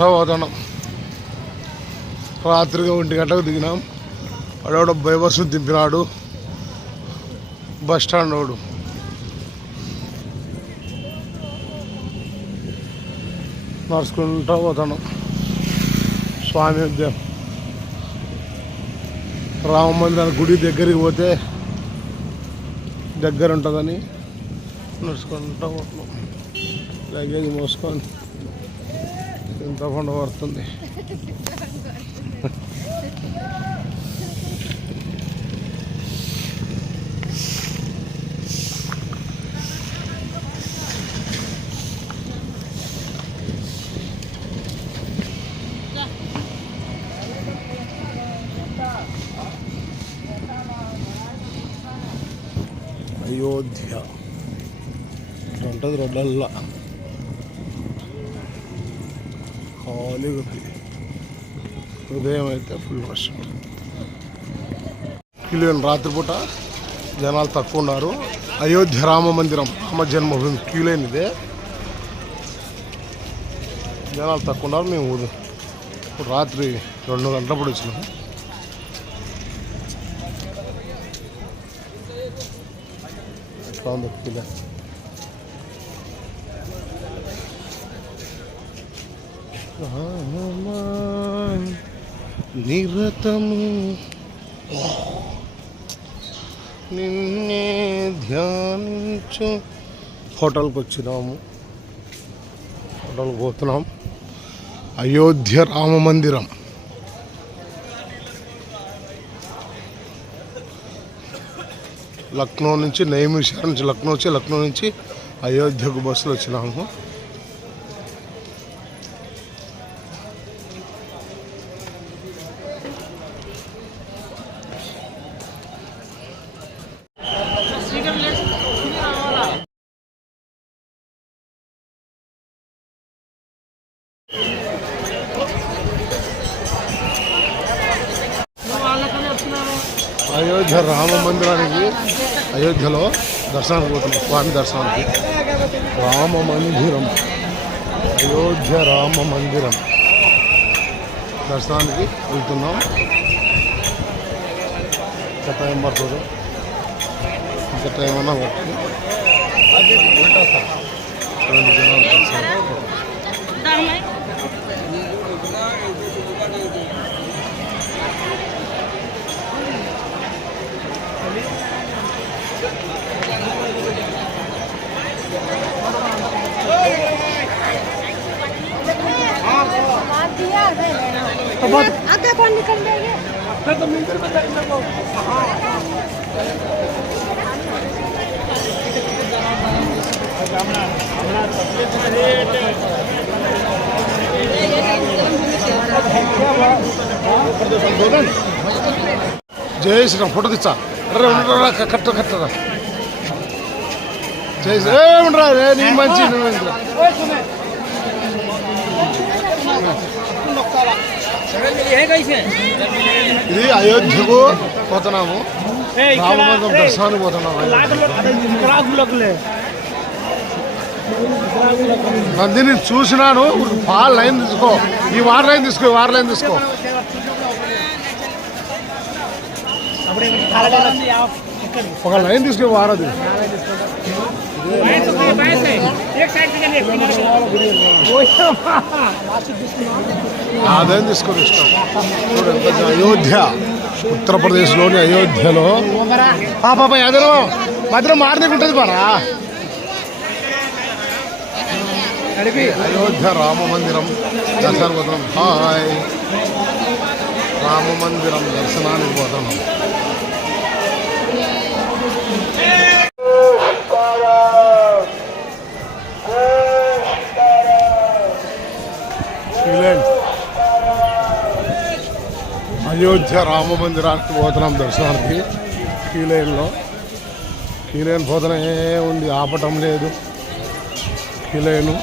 నడుచుకుంటా పోతున్నాం రాత్రిగా ఒంటి గంటకు దిగినాం. వాడెవడో బైబర్స్ దింపినాడు. బస్ స్టాండ్ వాడు. నడుచుకుంటా పోతున్నాం స్వామి ఉద్యం రామ మందిరానికి గుడి దగ్గరికి పోతే దగ్గర ఉంటుందని నడుచుకుంటా పోతున్నాం లగేజ్ మోసుకొని ఎంత కొండ పడుతుంది? అయోధ్య. ఉంటుంది రోడ్లల్లా. ఖాళీగా ఉంది ఉదయం అయితే ఫుల్ రష్ క్యూలేన్ రాత్రిపూట జనాలు తక్కువ ఉన్నారు. అయోధ్య రామ మందిరం రామ జన్మభూమి క్యూలైన్ ఇదే. జనాలు తక్కువ ఉన్నారు మేము ఇప్పుడు రాత్రి రెండు గంటలప్పుడు వచ్చినాము ఎట్లా ఉంది క్యూలేన్. నిరతము. నిన్నే ధ్యానించు. హోటల్కి వచ్చినాము. హోటల్కి పోతున్నాం. అయోధ్య రామ మందిరం. లక్నో నుంచి నైమిషార్ నుంచి లక్నో వచ్చి లక్నో నుంచి అయోధ్యకు బస్సులు వచ్చినాము. అయోధ్య రామ మందిరానికి అయోధ్యలో దర్శనానికి పోతున్నాం స్వామి దర్శనానికి. రామ మందిరం అయోధ్య రామ మందిరం దర్శనానికి వెళ్తున్నాం. ఇంకా టైం పడుతుంది. ఇంకా టైం అన్నా పడుతుంది. రెండు జనాలు तो, तो बहुत आगे कौन निकल फिर तो मीटर में लगो हाँ फ़ोटो दिचा अरे खट्टर खट्टर ఏ ఉండరా రే మంచి. ఇది అయోధ్యకు పోతున్నాము. రామమందిరం దర్శనానికి పోతున్నాము నందిని చూసినాను పాలు లైన్ తీసుకో. ఈ వాటర్ లైన్ తీసుకో ఈ వాటర్ లైన్ తీసుకో. ఒక లైన్ తీసుకో వారది. అదేం తీసుకొని ఇష్టం ఎంత అయోధ్య ఉత్తరప్రదేశ్లోని అయోధ్యలో. పాప ఎదరో మధ్యలో మారనీకి ఉంటుంది పారా? అయోధ్య రామ మందిరం దర్శనానికి పోతున్నాం హాయ్. రామ మందిరం దర్శనానికి పోతున్నాం అయోధ్య రామ మందిరానికి పోతున్నాం దర్శనానికి కీలైన్లో. కీలైన్ పోతనే ఉంది ఆపటం లేదు. కీలైను.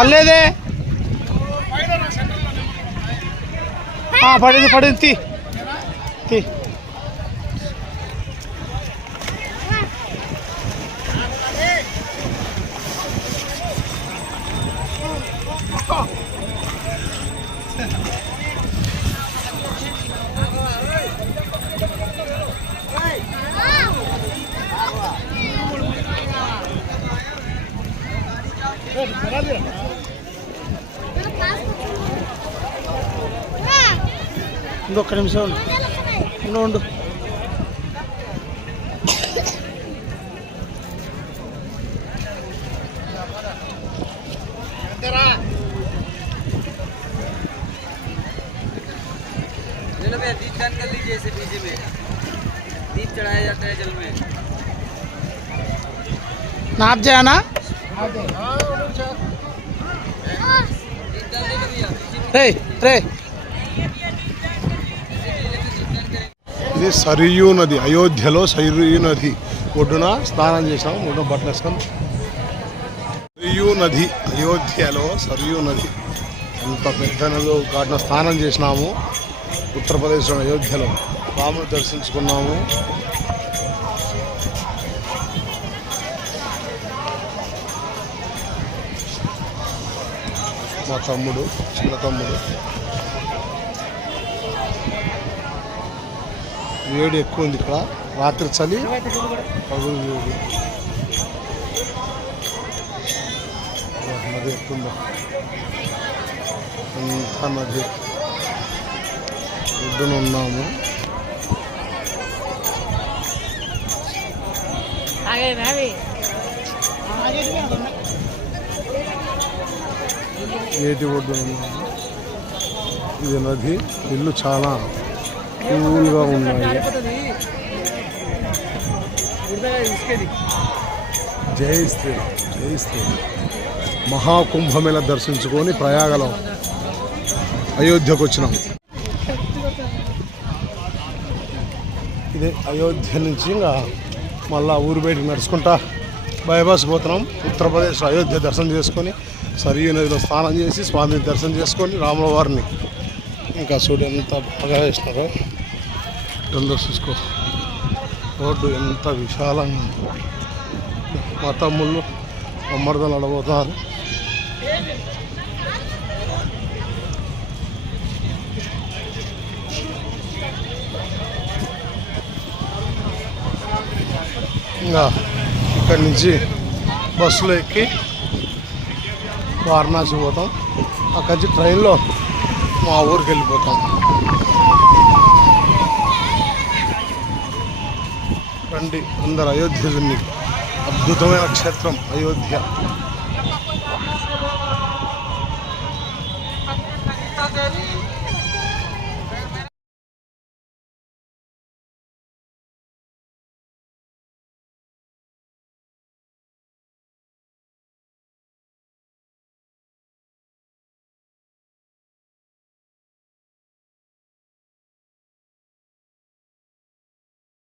ಅಲ್ಲೇದೆ ಹಾ ಪಡೆದು ಪಡೆದು ತೀ. ತೀ. ఇంకొక నిమిషం ఉండు ఉండు, ఉండు चलो भैया दीप दान कर लीजिए इसे पीछे में दीप चढ़ाया जाता है जल में నాప్ చేయనా రే రే ఇది సరియూ నది అయోధ్యలో సరియూ నది ఒడ్డున స్నానం చేసాం ఒడ్డున బట్టలు వేసుకొని. నది అయోధ్యలో సరియూ నది. ఎంత పెద్ద నదో కాటిన స్నానం చేసినాము. ఉత్తరప్రదేశ్లో అయోధ్యలో రాముని దర్శించుకున్నాము. మా తమ్ముడు చిన్న తమ్ముడు. వేడి ఎక్కువ ఉంది ఇక్కడ. రాత్రి చలి. పగులు వేడి నది ఎక్కువ అంతా నది ఒడ్డున ఉన్నాము. ఏటి ఒడ్డున ఉన్నాము. ఇది నది. ఇల్లు చాలా కూల్గా ఉన్నాయి. జై శ్రీ జై శ్రీ మహాకుంభమేళ దర్శించుకొని ప్రయాగలో అయోధ్యకు వచ్చినాం. ఇదే అయోధ్య నుంచి ఇంకా మళ్ళా ఊరు బయటికి నడుచుకుంటా బైపాస్ పోతున్నాం. ఉత్తరప్రదేశ్ అయోధ్య దర్శనం చేసుకొని సరియు నదిలో స్నానం చేసి స్వామిని దర్శనం చేసుకొని రాముల వారిని ఇంకా సూర్యుడు ఎంత బాగా వేసినారో. ఇటందో చూసుకో. రోడ్డు ఎంత విశాలంగా మా తమ్ముళ్ళు అమ్మర్దలు అడబోతారు ఇంకా ఇక్కడి నుంచి బస్సులో ఎక్కి వారణాసి పోతాం. అక్కడి నుంచి ట్రైన్లో మా ఊరికి వెళ్ళిపోతాం. రండి అందరు అయోధ్య అద్భుతమైన క్షేత్రం అయోధ్య.